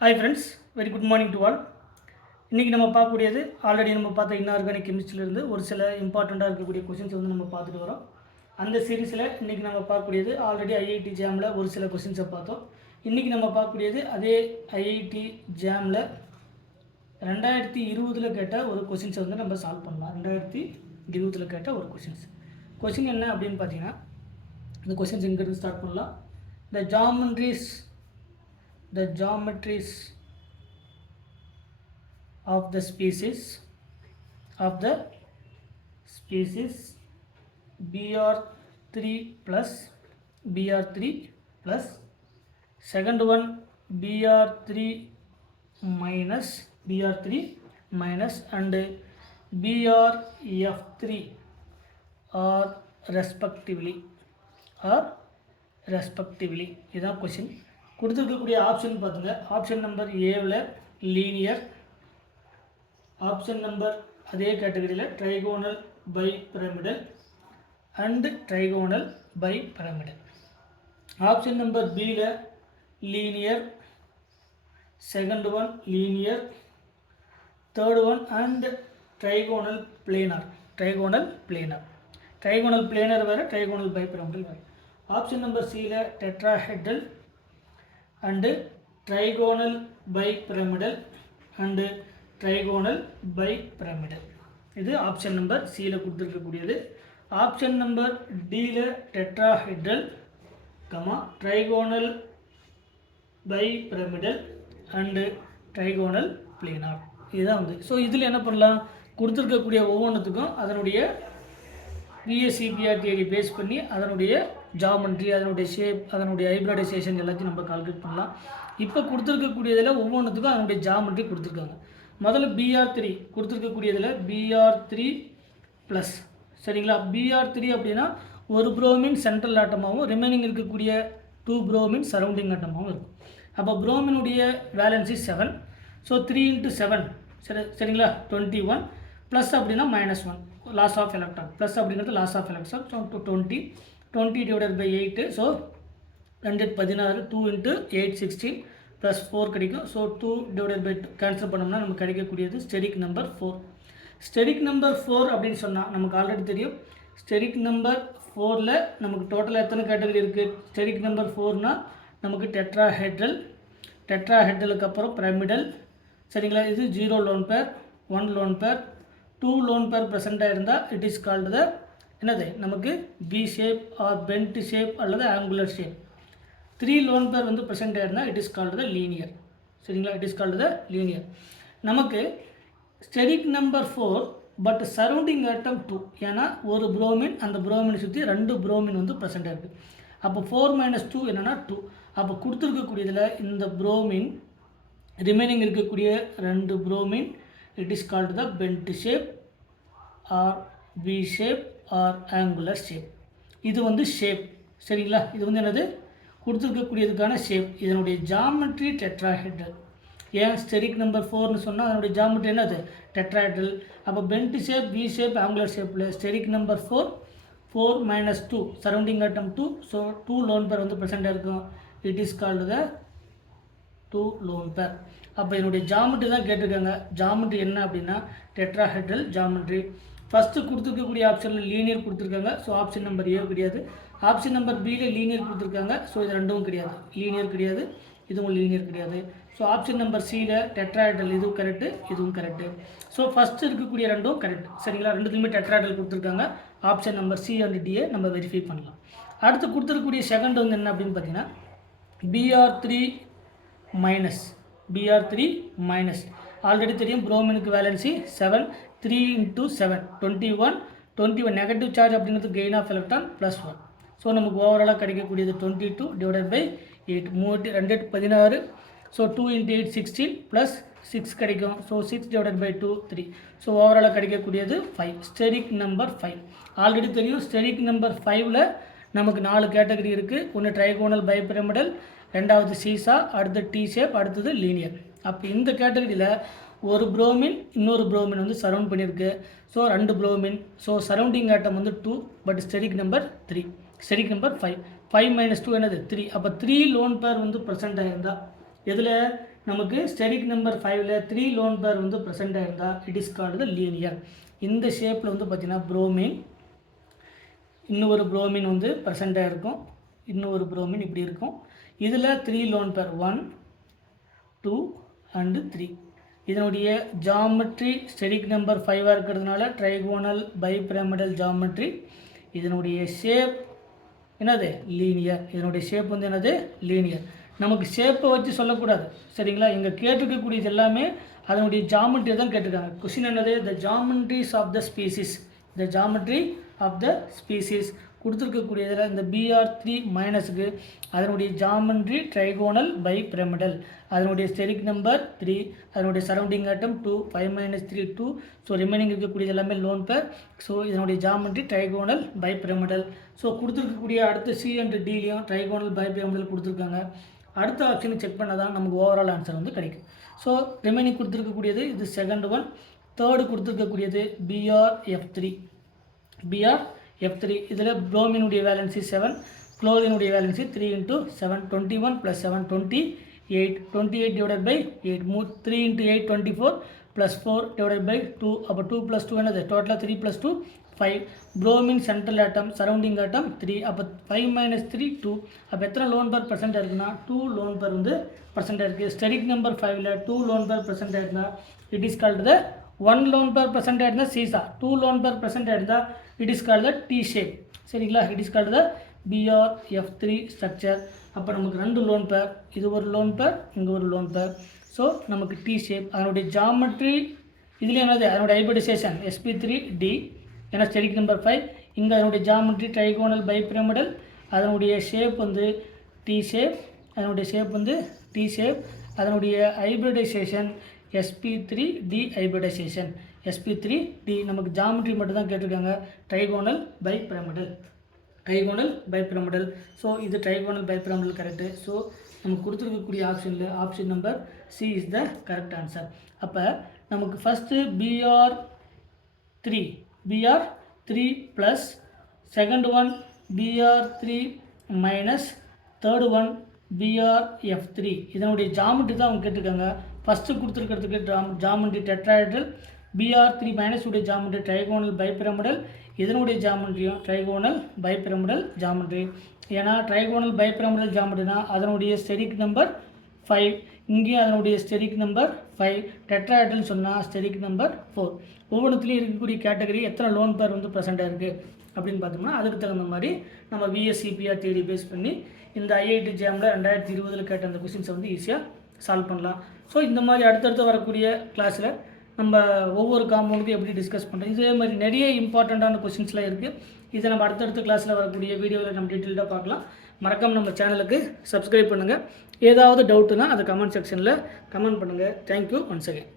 Hi friends, very good morning to all. இன்றைக்கி நம்ம பார்க்கக்கூடியது ஆல்ரெடி நம்ம பார்த்த இன்ஆர்கானிக் கெமிஸ்ட்ரியிலிருந்து ஒரு சில இம்பார்ட்டண்ட்டாக இருக்கக்கூடிய கொஷின்ஸ் வந்து நம்ம பார்த்துட்டு வரோம். அந்த சீரீஸில் இன்றைக்கி நம்ம பார்க்கக்கூடியது ஆல்ரெடி ஐஐடி ஜாமில் ஒரு சில கொஷின்ஸை பார்த்தோம். இன்றைக்கி நம்ம பார்க்கக்கூடியது அதே ஐஐடி ஜாமில் 2020 கேட்ட ஒரு கொஷின்ஸை வந்து நம்ம சால்வ் பண்ணலாம். 2020 கேட்ட ஒரு கொஷின் என்ன அப்படின்னு பார்த்தீங்கன்னா, இந்த கொஷின்ஸ் இங்கிருந்து ஸ்டார்ட் பண்ணலாம். The geometries of the species Br3 plus second one Br3 minus and Brf3 are respectively இதுதான் கொஷின். கொடுத்துருக்கக்கூடிய ஆப்ஷன் பார்த்துங்க. ஆப்ஷன் நம்பர் ஏவில் லீனியர், ஆப்ஷன் நம்பர் அதே கேட்டகரியில் trigonal bi pyramidal and trigonal bi pyramidal. Option number பியில் linear, second one linear, third one and trigonal planar வேறு, trigonal bi pyramidal வேறு. Option number சியில் tetrahedral and trigonal bi pyramidal and trigonal bi pyramidal. இது option number சியில் கொடுத்துருக்கக்கூடியது. Option number டியில் tetrahedral trigonal bi pyramidal and trigonal planar. இதுதான் வந்து. So இதில் என்ன பண்ணலாம், கொடுத்துருக்கக்கூடிய ஒவ்வொன்றுத்துக்கும் அதனுடைய பிஎஸ்சிபிஆர் தியரி பேஸ் பண்ணி அதனுடைய ஜாமெண்ட்ரி, அதனுடைய ஷேப், அதனுடைய ஹைப்ரிடைசேஷன் எல்லாத்தையும் நம்ம கால்குலேட் பண்ணலாம். இப்போ கொடுத்துருக்கக்கூடியதில் ஒவ்வொன்றுத்துக்கும் அதனுடைய ஜாமெண்ட்ரி கொடுத்துருக்காங்க. முதல்ல Br3 கொடுத்துருக்கக்கூடியதில் Br3 ப்ளஸ், சரிங்களா. Br3 அப்படின்னா ஒரு புரோமின் சென்ட்ரல் ஆட்டமாகவும் ரிமைனிங் இருக்கக்கூடிய 2 புரோமின் சரௌண்டிங் ஆட்டமாகவும் இருக்கும். அப்போ புரோமினுடைய வேலன்சி 7. ஸோ 3 × 7 சரிங்களா 21 ப்ளஸ் அப்படின்னா -1 லாஸ் ஆஃப் எலக்ட்ரான். ப்ளஸ் அப்படிங்கிறது loss of electron. So 20 divided by 8. So 216, 2 × 8 16 plus 4 கிடைக்கும். ஸோ 2 டிவைடட் பை 2 கேன்சல் பண்ணோம்னா நமக்கு கிடைக்கக்கூடியது ஸ்டெரிக் நம்பர் 4. ஸ்டெரிக் நம்பர் 4 அப்படின்னு சொன்னால் நமக்கு ஆல்ரெடி தெரியும். ஸ்டெரிக் நம்பர் 4ல் நமக்கு டோட்டலாக எத்தனை கேட்டகரி இருக்குது. ஸ்டெரிக் நம்பர் 4னால் நமக்கு டெட்ராஹெட்ரலுக்கு அப்புறம் பிரமிடல், சரிங்களா. இது 0 லோன் பேர், 1 லோன் பேர், 2 லோன் பேர் ப்ரெசென்ட்டாக இருந்தால் இட் இஸ் கால்டு த என்னது நமக்கு V shape or bent shape அல்லது ஆங்குலர் ஷேப். 3 லோன் பேர் வந்து ப்ரெசென்ட் ஆயிருந்தால் it is called the linear, சரிங்களா. It is called the linear. நமக்கு steric number 4 but surrounding atom 2. ஏன்னா ஒரு புரோமின், அந்த புரோமினை சுற்றி 2 புரோமின் வந்து ப்ரெசென்ட் ஆகிருக்கு. அப்போ 4 - 2 என்னென்னா 2. அப்போ கொடுத்துருக்கக்கூடியதில் இந்த புரோமின் ரிமைனிங் இருக்கக்கூடிய 2 bromine it is called the bent shape or V shape or angular shape. இது வந்து ஷேப், சரிங்களா. இது வந்து என்னது கொடுத்துருக்கக்கூடியதுக்கான ஷேப். இதனுடைய ஜாமெட்ரி டெட்ராஹெட்ரல். ஏன் ஸ்டெரிக் நம்பர் 4னு சொன்னால் அதனுடைய ஜாமெட்ரி என்னது டெட்ராஹெட்ரல். அப்போ bent shape, V shape, angular ஷேப்பில் steric number 4 - 2 surrounding atom 2. So 2 lone pair வந்து ப்ரெசென்ட்டாக இருக்கும். It is called the 2 lone pair. அப்போ என்னுடைய ஜாமெட்ரி தான் கேட்டிருக்காங்க. ஜாமெட்ரி என்ன அப்படின்னா டெட்ராஹெட்ரல் ஜாமெட்ரி. ஃபஸ்ட்டு கொடுத்துருக்கக்கூடிய ஆப்ஷனில் லீனியர் கொடுத்துருக்காங்க. ஸோ ஆப்ஷன் நம்பர் ஏ கிடையாது. ஆப்ஷன் நம்பர் பியில் லீனியர் கொடுத்துருக்காங்க. ஸோ இது ரெண்டும் கிடையாது, லீனியர் கிடையாது, இதுவும் லீனியர் கிடையாது. ஸோ ஆப்ஷன் நம்பர் சியில் டெட்ராஹெட்ரல், இதுவும் கரெக்டு, இதுவும் கரெக்டு. ஸோ ஃபஸ்ட்டு இருக்கக்கூடிய ரெண்டும் கரெக்ட், சரிங்களா. ரெண்டுத்துலையுமே டெட்ராஹெட்ரல் கொடுத்துருக்காங்க. ஆப்ஷன் நம்பர் சி அண்ட் டியை நம்ம வெரிஃபை பண்ணலாம். அடுத்து கொடுத்துருக்கக்கூடிய செகண்ட் வந்து என்ன அப்படின்னு பார்த்தீங்கன்னா Br3 மைனஸ். ஆல்ரெடி தெரியும் புரோமினுக்கு வேலன்சி 7. 3 × 7 21 நெகட்டிவ் சார்ஜ் அப்படிங்கிறது கெயின் ஆஃப் எலக்ட்ரான் +1. ஸோ நமக்கு ஓவராலாக கிடைக்கக்கூடியது 22 டிவைடட் பை 8 216. ஸோ 2 × 8 16 ப்ளஸ் 6 கிடைக்கும். So 6 divided by 2 3. ஸோ ஓவராலாக கிடைக்கக்கூடியது 5. ஸ்டெரிக் நம்பர் 5 ஆல்ரெடி தெரியும். ஸ்டெரிக் நம்பர் 5ல் நமக்கு 4 கேட்டகரி இருக்குது. ஒன்று ட்ரைகோனல் பை பிரமிடல், ரெண்டாவது சீசா, அடுத்து டி ஷேப், அடுத்தது லீனியர். அப்போ இந்த கேட்டகரியில் ஒரு புரோமின் இன்னொரு புரோமின் வந்து சரௌண்ட் பண்ணியிருக்கு. So 2 bromine. ஸோ சரௌண்டிங் ஆட்டம் வந்து 2 but steric number 3. Steric number 5. 5 - 2 என்னது 3. அப்போ 3 லோன் பேர் வந்து ப்ரெசென்ட் ஆகிருந்தால் எதில் நமக்கு ஸ்டெரிக் நம்பர் 5ல் 3 லோன் பேர் வந்து ப்ரெசென்ட் ஆயிருந்தால் இட் இஸ் கால்டு லீனியர். இந்த ஷேப்பில் வந்து பார்த்திங்கன்னா புரோமின், இன்னொரு புரோமின் வந்து ப்ரெசென்ட் ஆகிருக்கும், இன்னொரு புரோமின் இப்படி இருக்கும். இதில் 3 லோன் பேர் 1 2 அண்டு 3. இதனுடைய ஜாமெட்ரி ஸ்டெரிக் நம்பர் 5 இருக்கிறதுனால ட்ரைகோனல் பைபிரமிடல் ஜாமெட்ரி. இதனுடைய ஷேப் என்னது? லீனியர். இதனுடைய ஷேப் வந்து என்னது? லீனியர். நமக்கு ஷேப்பை வச்சு சொல்லக்கூடாது, சரிங்களா? இங்கே கேட்டிருக்கக்கூடியது எல்லாமே அதனுடைய ஜாமெட்ரி தான் கேட்டிருக்காங்க. கொஸ்டின் என்னது? The geometries of the species. The geometry of the species கொடுத்துருக்கக்கூடியதில் இந்த BR3 மைனஸுக்கு அதனுடைய ஜாமெட்ரி ட்ரைகோனல் பை பிரமிடல், அதனுடைய ஸ்டெரிக் நம்பர் 3, அதனுடைய சரௌண்டிங் ஆட்டம் 2, 5 - 3 2. ஸோ ரிமைனிங் இருக்கக்கூடியது எல்லாமே லோன் பேர். ஸோ இதனுடைய geometry trigonal bi pyramidal. So கொடுத்துருக்கக்கூடிய அடுத்த C அண்ட் Dலையும் ட்ரைகோனல் பை பிரமிடல் கொடுத்துருக்காங்க. அடுத்த ஆப்ஷனை செக் பண்ணால் தான் நமக்கு ஓவரால் ஆன்சர் வந்து கிடைக்கும். ஸோ ரிமைனிங் கொடுத்துருக்கக்கூடியது இது second one. Third கொடுத்துருக்கக்கூடியது BRF3. BRF3 இதில் புரோமினுடைய valency 7, குளோரினுடைய valency 3 × 7 21 + 7 28. 28 divided by 8 3 × 8 24 + 4 divided by 2. அப்போ 2 + 2 என்னது? டோட்டலாக 3 + 2 5. புரோமின் சென்ட்ரல் ஆட்டம், சரௌண்டிங் ஆட்டம் 3. அப்போ 5 - 3 2. அப்போ எத்தனை லோன் பேர் ப்ரெசென்ட் இருக்குன்னா 2 லோன் பேர் வந்து ப்ரெசென்ட் இருக்குது. ஸ்டெரிக் நம்பர் 5ல் 2 லோன் பேர் ப்ரெசென்ட் ஆயிருந்தால் it is called the 1 lone pair present ஆயிருந்தால் சீசா, 2 லோன் பேர் ப்ரெசென்ட் ஆயிருந்தால் it is called the T shape, சரிங்களா? It is called the BRF3 structure. அப்போ நமக்கு 2 lone பேர், இது ஒரு லோன் பேர், இங்கே ஒரு லோன் பேர். ஸோ நமக்கு T ஷேப். அதனுடைய ஜாமெட்ரி இதுலேயே என்னது? அதனுடைய ஹைபிரிடைசேஷன் sp3d, ஏன்னா ஸ்டெரிக் நம்பர் 5. இங்கே அதனுடைய ஜாமெட்ரி ட்ரைகோனல் பைபிரமிடல், அதனுடைய ஷேப் வந்து T ஷேப், அதனுடைய ஷேப் வந்து T ஷேப். அதனுடைய ஹைபிரிடைசேஷன் sp3d ஹைபிரிடைசேஷன் sp3d. நமக்கு ஜாமெட்ரி மட்டும் தான் கேட்டிருக்காங்க. Trigonal bipyramidal, trigonal bipyramidal. So இது ட்ரைகோனல் பைபிரமிடல் கரெக்டு. ஸோ நமக்கு கொடுத்துருக்கக்கூடிய ஆப்ஷனில் option number C is the correct answer. அப்போ நமக்கு first BR3 plus second one BR3 minus third one BRF3. இதனுடைய ஜாமெட்ரி தான் அவங்க கேட்டிருக்காங்க. ஃபஸ்ட்டு கொடுத்துருக்கிறதுக்கு ஜாமெட்ரி டெட்ராஹெட்ரல், BR3 மைனஸ் உடைய ஜாமெட்ரி ட்ரைகோனல் பைபிரமிடல், இதனுடைய ஜாமெட்ரியும் ட்ரைகோனல் பைபிரமிடல் ஜாமெட்ரி. ஏன்னா ட்ரைகோனல் பைபிரமிடல் ஜாமெட்ரினா அதனுடைய ஸ்டெரிக் நம்பர் 5, இங்கேயும் அதனுடைய ஸ்டெரிக் நம்பர் 5, டெட்ராஹெட்ரல் சொன்னால் ஸ்டெரிக் நம்பர் 4. ஒவ்வொன்றுத்துலேயும் இருக்கக்கூடிய கேட்டகரி எத்தனை லோன் பேர் வந்து ப்ரெசென்ட்டாக இருக்குது அப்படின்னு பார்த்தோம்னா அதுக்கு தகுந்த மாதிரி நம்ம VSCPR தேடி பேஸ் பண்ணி இந்த IIT ஜாமில் 2020 கேட்ட அந்த கொஸ்டின்ஸை வந்து ஈஸியாக சால்வ் பண்ணலாம். ஸோ இந்த மாதிரி அடுத்தடுத்து வரக்கூடிய கிளாஸில் நம்ம ஒவ்வொரு காம்பவுண்டுக்கும் எப்படி டிஸ்கஸ் பண்ணுறோம், இதே மாதிரி நிறைய இம்பார்ட்டண்ட்டான கொஸ்டின்ஸ்லாம் இருக்குது. இதை நம்ம அடுத்தடுத்த கிளாஸில் வரக்கூடிய வீடியோவில் நம்ம டீட்டெயில்டாக பார்க்கலாம். மறக்காமல் நம்ம சேனலுக்கு சப்ஸ்கிரைப் பண்ணுங்கள். ஏதாவது டவுட்டுனா அதை கமெண்ட் செக்ஷனில் கமெண்ட் பண்ணுங்கள். Thank you once again.